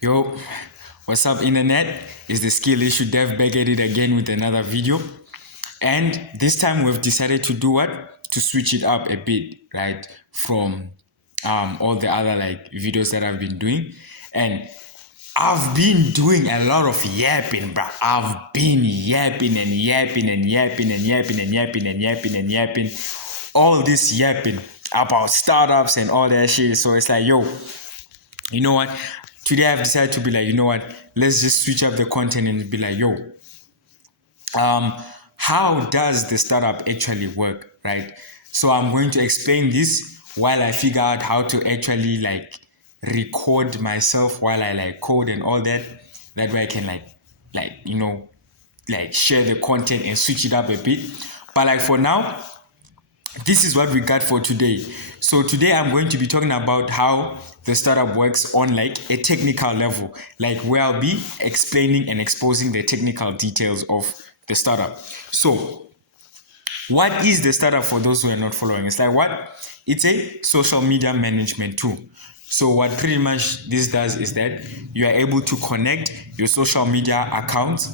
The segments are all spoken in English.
Yo, what's up, internet? It's the skill issue dev back at it again with another video. And this time we've decided to do what? To switch it up a bit, right? From all the other like videos that I've been doing. And I've been doing a lot of yapping, bro. I've been yapping and yapping and yapping and yapping and yapping and yapping and yapping. All this yapping about startups and all that shit. So it's like, yo, you know what? Today I've decided to be like, you know what? Let's just switch up the content and be like, yo, how does the startup actually work, right? So I'm going to explain this while I figure out how to actually like record myself while I like code and all that. That way I can like share the content and switch it up a bit. But like for now, this is what we got for today. So today I'm going to be talking about how the startup works on like a technical level, like where I'll be explaining and exposing the technical details of the startup. So what is the startup for those who are not following? It's like what? It's a social media management tool. So what pretty much this does is that you are able to connect your social media accounts,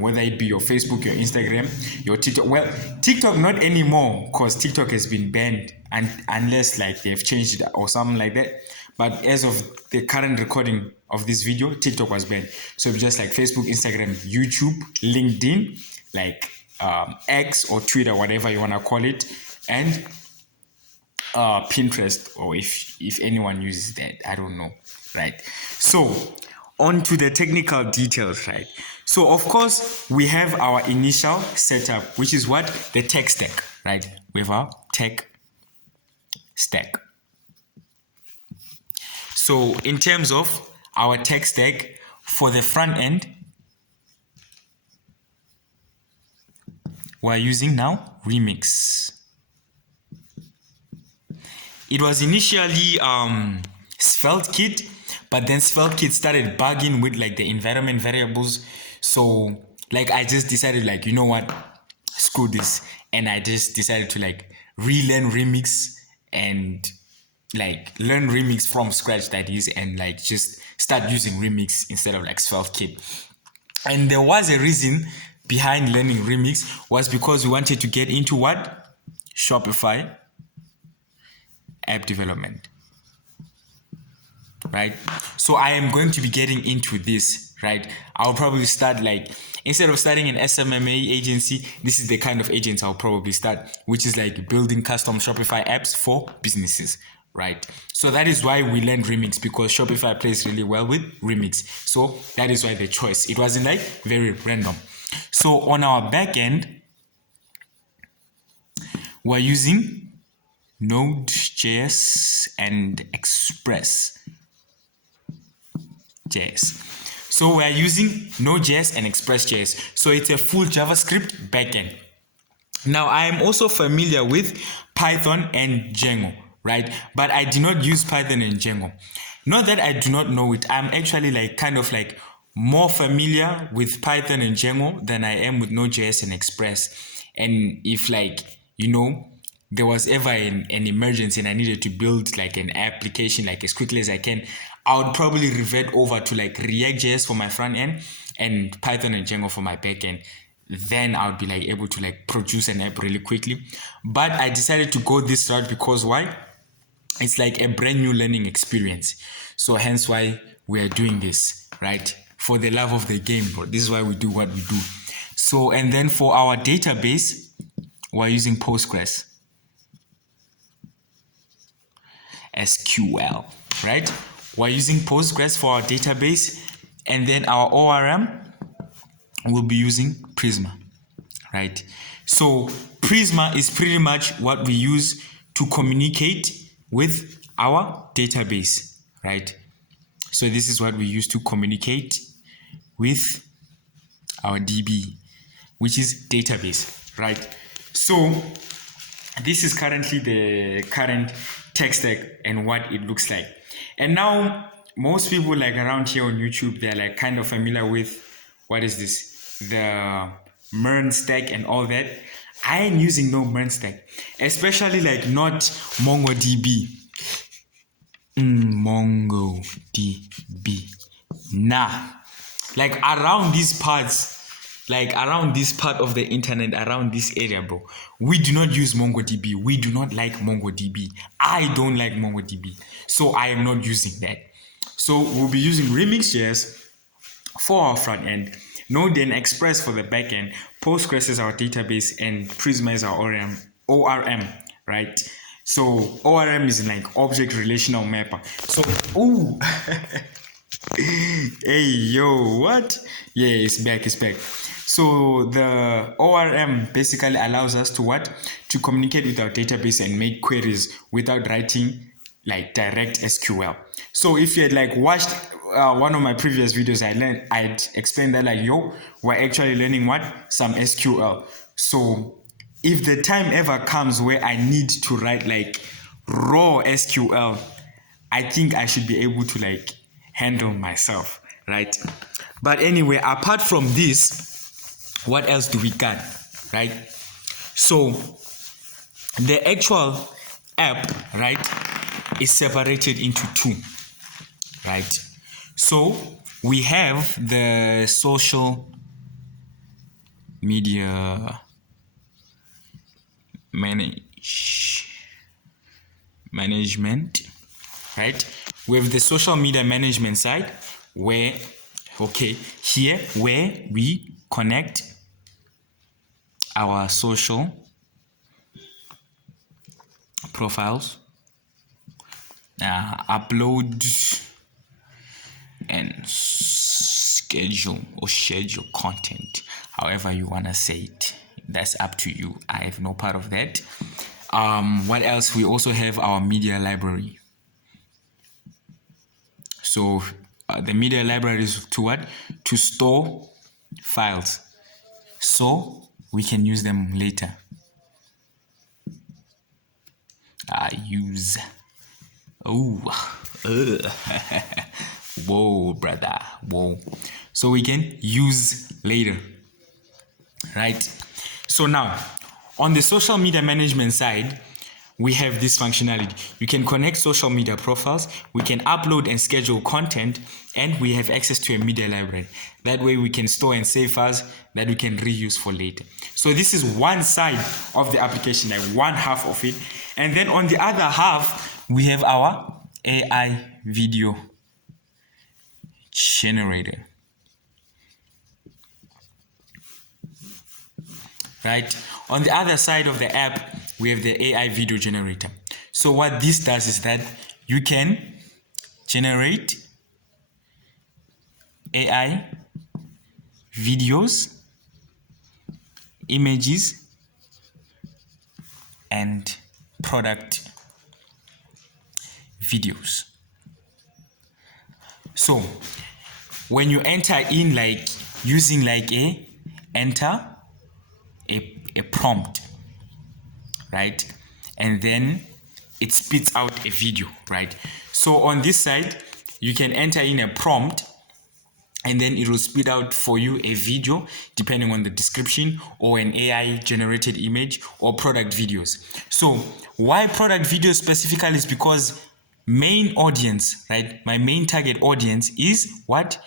whether it be your Facebook, your Instagram, your TikTok. Well, TikTok not anymore because TikTok has been banned and unless like they've changed it or something like that. But as of the current recording of this video, TikTok was banned. So it's just like Facebook, Instagram, YouTube, LinkedIn, like X or Twitter, whatever you want to call it, and Pinterest, or if anyone uses that, I don't know, right? So on to the technical details, right? So of course we have our initial setup, which is what? The tech stack, right? We have our tech stack. So in terms of our tech stack, for the front end, we're using now Remix. It was initially SvelteKit, but then SvelteKit started bugging with like the environment variables. So like I just decided like, you know what, screw this. And I just decided to like relearn Remix and like learn Remix from scratch, that is, and like just start using Remix instead of like SvelteKit. And there was a reason behind learning Remix, was because we wanted to get into what? Shopify app development, right? So I am going to be getting into this, right? I'll probably start like, instead of starting an SMMA agency, this is the kind of agency I'll probably start, which is like building custom Shopify apps for businesses, right? So that is why we learned Remix, because Shopify plays really well with Remix. So that is why the choice. It wasn't like very random. So on our back end, we're using Node.js and Express.js. So we are using Node.js and Express.js. So it's a full JavaScript backend. Now I am also familiar with Python and Django, right? But I do not use Python and Django. Not that I do not know it. I'm actually like kind of like more familiar with Python and Django than I am with Node.js and Express. And if like, you know, there was ever an emergency and I needed to build like an application like as quickly as I can, I would probably revert over to like React.js for my front end and Python and Django for my back end. Then I would be like able to like produce an app really quickly. But I decided to go this route because why? It's like a brand new learning experience. So hence why we are doing this, right? For the love of the game, bro. This is why we do what we do. So, and then for our database, we're using Postgres. SQL, right? We're using Postgres for our database, and then our ORM will be using Prisma, right? So Prisma is pretty much what we use to communicate with our database, right? So this is what we use to communicate with our DB, which is database, right? So this is currently the current tech stack and what it looks like. And now most people like around here on YouTube, they're like kind of familiar with, what is this, the MERN stack and all that. I ain't using no MERN stack, especially like not MongoDB. MongoDB. Nah, like around these parts, like around this part of the internet, around this area, bro, we do not use MongoDB. We do not like MongoDB. I don't like MongoDB, so I am not using that. So we'll be using Remix.js for our front end, Node and Express for the back end, Postgres is our database, and Prisma is our ORM, right? So ORM is like object relational mapper. So ooh. Hey yo, what? Yeah, it's back. So the ORM basically allows us to what? To communicate with our database and make queries without writing like direct SQL. So if you had like watched one of my previous videos, I'd explained that like, yo, we're actually learning what? Some SQL. So if the time ever comes where I need to write like raw SQL, I think I should be able to like handle myself, right? But anyway, apart from this, what else do we got, right? So the actual app, right, is separated into two, right? So we have the social media management, right? We have the social media management side where, okay, here where we connect our social profiles, upload and schedule content, however you want to say it. That's up to you. I have no part of that. What else? We also have our media library. So the media library is to what? To store files so we can use them later. Use. Whoa, brother. Whoa. So we can use later, right? So now on the social media management side, we have this functionality. You can connect social media profiles, we can upload and schedule content, and we have access to a media library. That way we can store and save files that we can reuse for later. So this is one side of the application, like one half of it. And then on the other half, we have our AI video generator. Right? On the other side of the app, we have the AI video generator. So what this does is that you can generate AI videos, images, and product videos. So when you enter in like using like a prompt, right, and then it spits out a video, right? So on this side you can enter in a prompt and then it will spit out for you a video depending on the description, or an AI generated image, or product videos. So why product videos specifically is because main audience, right, my main target audience is what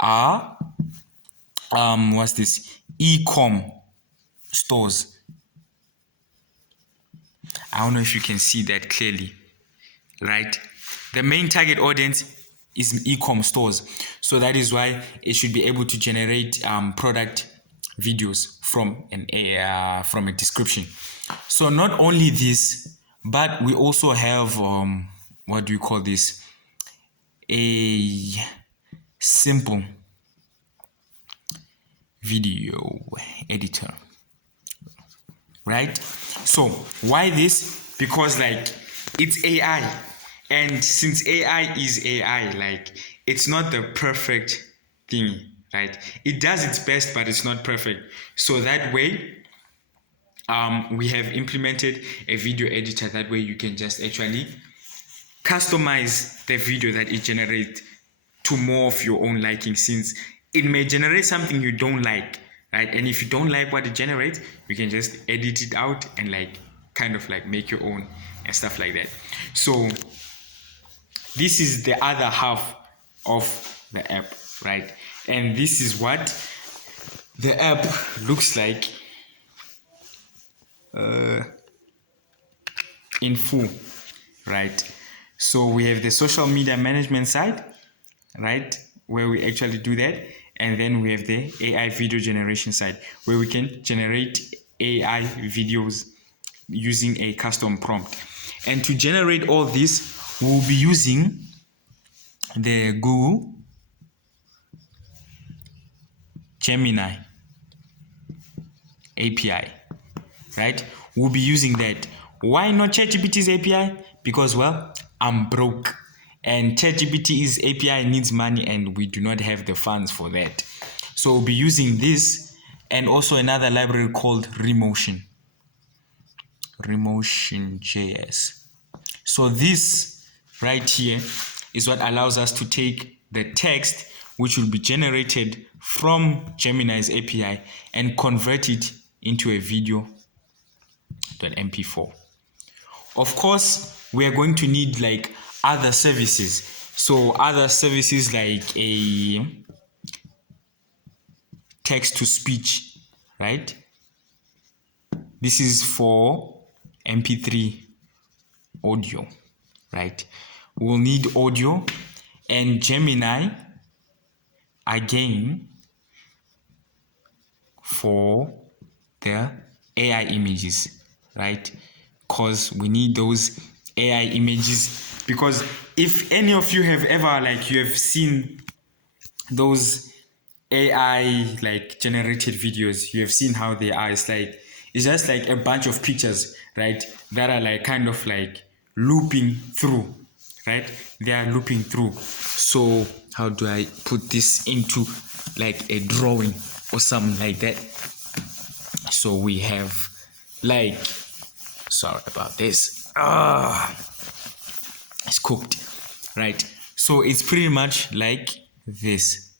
are what's this, e-com stores. I don't know if you can see that clearly, right? The main target audience is e-com stores, so that is why it should be able to generate product videos from a description. So not only this, but we also have what do you call this, a simple video editor, right? So why this? Because like it's AI, and since AI is AI, like it's not the perfect thing, right? It does its best, but it's not perfect. So that way we have implemented a video editor. That way you can just actually customize the video that it generates to more of your own liking, since it may generate something you don't like, right? And if you don't like what it generates, you can just edit it out and like kind of like make your own and stuff like that. So this is the other half of the app, right? And this is what the app looks like in full, right? So we have the social media management side, right, where we actually do that, and then we have the AI video generation side where we can generate AI videos using a custom prompt. And to generate all this, we'll be using the Google Gemini API, right? We'll be using that. Why not ChatGPT's API? Because, well, I'm broke and ChatGPT's API needs money and we do not have the funds for that. So we'll be using this and also another library called Remotion.js. So this right here is what allows us to take the text which will be generated from Gemini's API and convert it into a video.mp4. Of course, we are going to need like other services. So other services like a text to speech, right? This is for MP3 audio, right? We'll need audio and Gemini again for the AI images, right? Because we need those AI images, because if any of you have ever you have seen those AI generated videos, you have seen how they are. It's just like a bunch of pictures, right, that are kind of looping through, right? They are looping through. So how do I put this into a drawing or something like that? So we have sorry about this, it's cooked, right? So it's pretty much like this,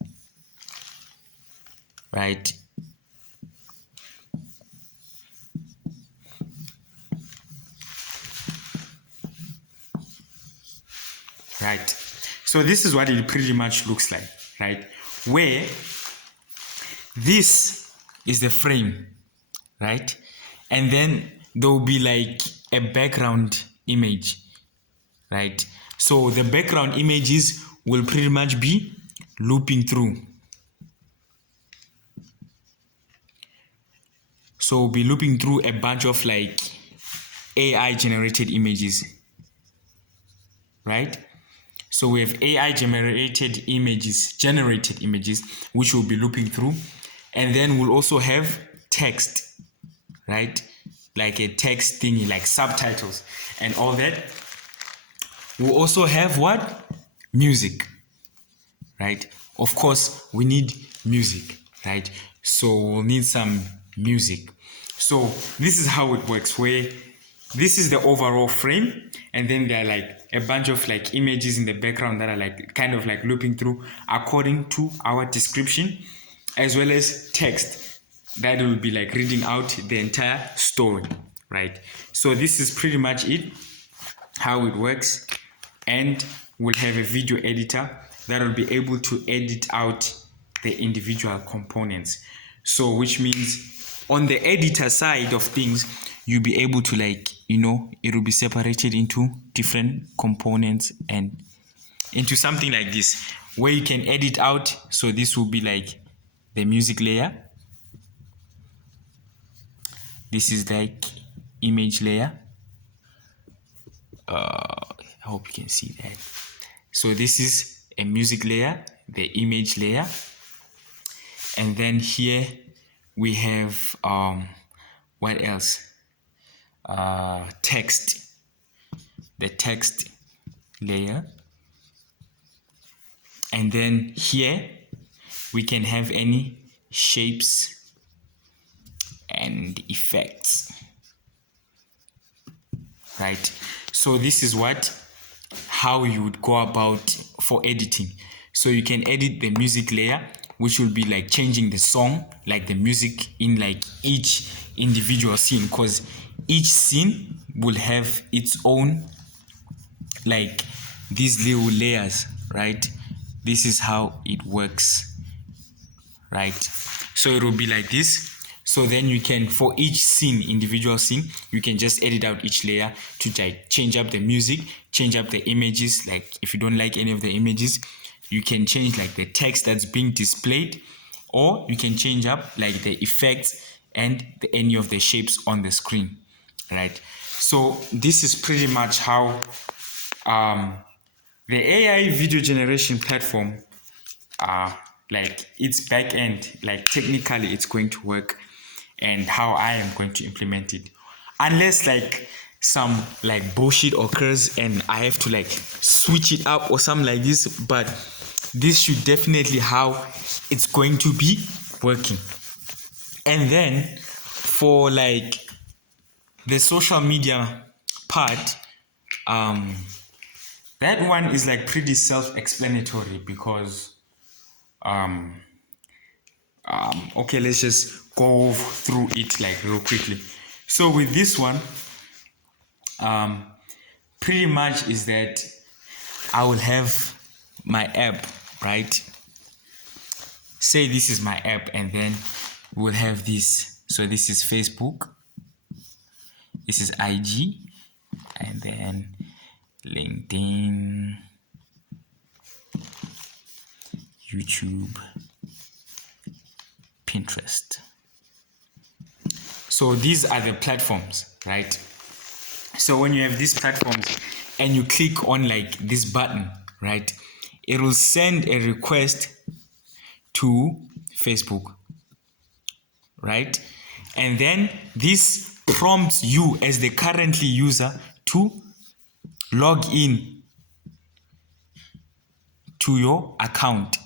right? Right. So this is what it pretty much looks like, right? Where this is the frame, right? And then there will be a background image, right? So the background images will pretty much be looping through. So we'll be looping through a bunch of AI generated images, right? So we have AI generated images, which will be looping through. And then we'll also have text, right? Like a text thingy, like subtitles and all that. We'll also have what? Music, right? Of course, we need music, right? So we'll need some music. So this is how it works, where this is the overall frame, and then there are a bunch of images in the background that are kind of looping through according to our description, as well as text that will be reading out the entire story, right? So this is pretty much it, how it works. And we'll have a video editor that will be able to edit out the individual components. So which means on the editor side of things, you'll be able to it will be separated into different components and into something like this, where you can edit out. So this will be the music layer. This is image layer. I hope you can see that. So this is a music layer, the image layer. And then here we have what else? Text, the text layer. And then here we can have any shapes and effects, right? So this is how you would go about for editing. So you can edit the music layer, which will be changing the song, the music in each individual scene, because each scene will have its own these little layers, right? this is how it works, right? So it will be like this. So then you can, for each scene, individual scene, you can just edit out each layer to like change up the music, change up the images. Like if you don't like any of the images, you can change like the text that's being displayed, or you can change up like the effects and any of the shapes on the screen, right? So this is pretty much how the AI video generation platform, like its back end, like technically it's going to work, and how I am going to implement it. Unless like some like bullshit occurs and I have to like switch it up or something like this, but this should definitely how it's going to be working. And then for like the social media part, that one is like pretty self-explanatory because okay, let's just go through it like real quickly. So with this one, pretty much is that I will have my app, right? Say this is my app, and then we'll have this. So this is Facebook, this is IG, and then LinkedIn, YouTube, Pinterest. So these are the platforms, right? So when you have these platforms and you click on like this button, right, it will send a request to Facebook, right? And then this prompts you as the currently user to log in to your account,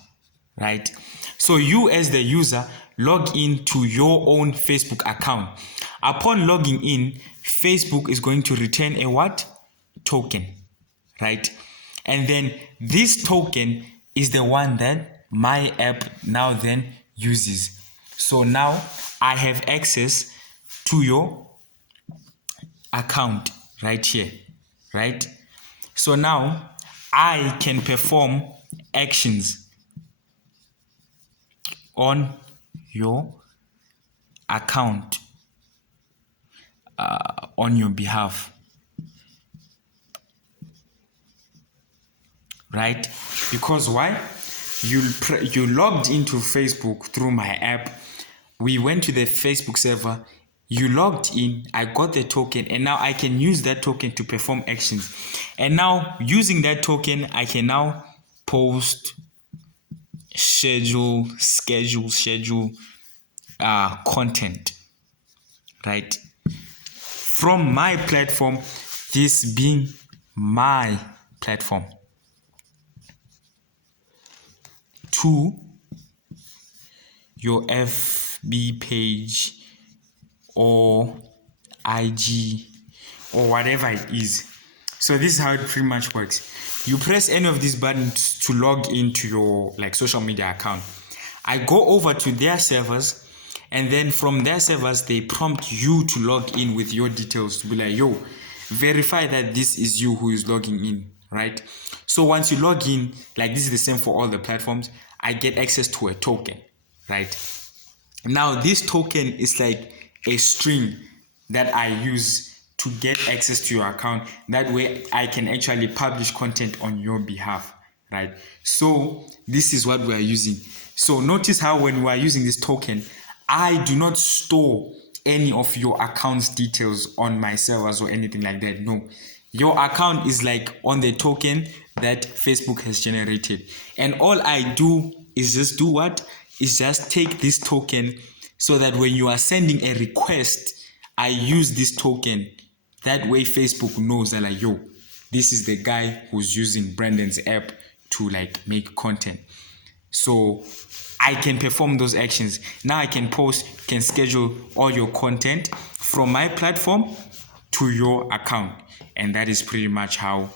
right? So you as the user log in to your own Facebook account. Upon logging in, Facebook is going to return a what? Token, right? And then this token is the one that my app now then uses. So now I have access to your account right here, right? So now I can perform actions on your account on your behalf, right? Because why? You logged into Facebook through my app. We went to the Facebook server, you logged in, I got the token, and now I can use that token to perform actions. And now using that token, I can now post, schedule content, right? From my platform, this being my platform, to your FB page or IG or whatever it is. So this is how it pretty much works. You press any of these buttons to log into your like social media account. I go over to their servers, and then from their servers they prompt you to log in with your details to be like, yo, verify that this is you who is logging in, right? So once you log in, like this is the same for all the platforms, I get access to a token, right? Now this token is like a string that I use to get access to your account. That way I can actually publish content on your behalf, right? So this is what we are using. So notice how when we are using this token, I do not store any of your account's details on my servers or anything like that. No, your account is like on the token that Facebook has generated, and all I do is just do what? Is just take this token, so that when you are sending a request, I use this token. That way Facebook knows that like, yo, this is the guy who's using Brandon's app to like make content. So I can perform those actions. Now I can post, can schedule all your content from my platform to your account. And that is pretty much how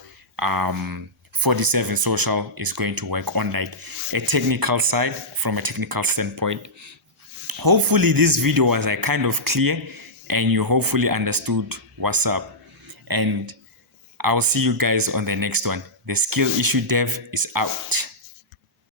47 Social is going to work on like a technical side, from a technical standpoint. Hopefully this video was like kind of clear and you hopefully understood what's up. And I'll see you guys on the next one. The Skill Issue Dev is out.